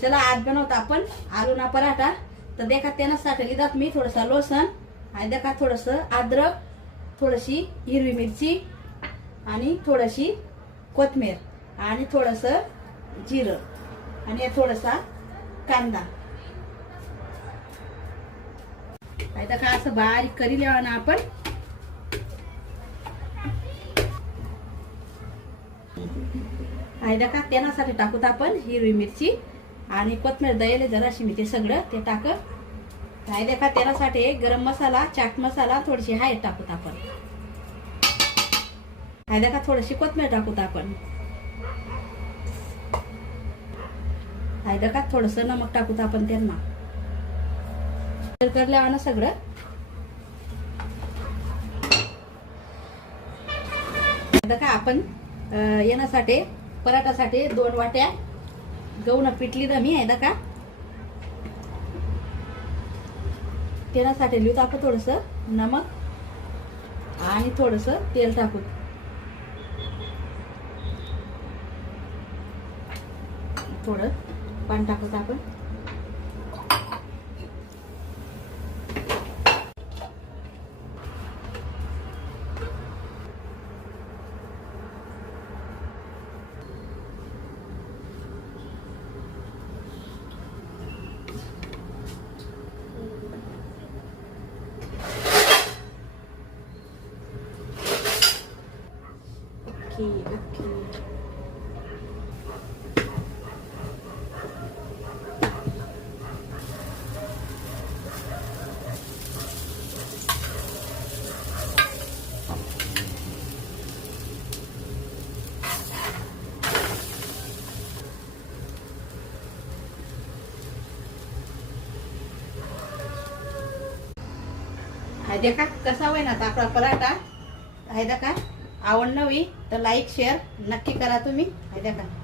चला आज बनवतो आपण आलू ना पराठा. तर देखा त्यानं साठवली जात मी थोडंसं लोसन आणि देखा थोडंसं अद्रक थोडीशी हिरवी मिरची आणि थोडीशी कोथमीर आणि थोडंसं जिरं आणि थोडासा कांदा. आता का असं बारीक करी लिहा ना आपण. आहे का त्यासाठी टाकूत आपण हिरवी मिरची. आणि कोथमीर दयले जराशी मी ते सगळं ते टाक. आहे देखा तेलासाठी गरम मसाला चाट मसाला थोडीशी हाय टाकूत आपण. आहे देखा थोडीशी कोथमीर टाकूत आपण. आहे देखा थोडस नमक टाकूत आपण त्यांना. करल्या करल्यावर ना सगळं. आता आपण येण्यासाठी पराठासाठी दोन वाट्या गहून पिटली दमी आहे आहे का? तेलासाठी लिहू टाकू थोडस नमक आणि थोडस तेल टाकू थोडं पाणी टाकत आपण ओके ओके आहे देखा कसा होईना आता आपला पराठा आहे का आवड नवी तर लाईक शेअर नक्की करा तुम्ही. आहे का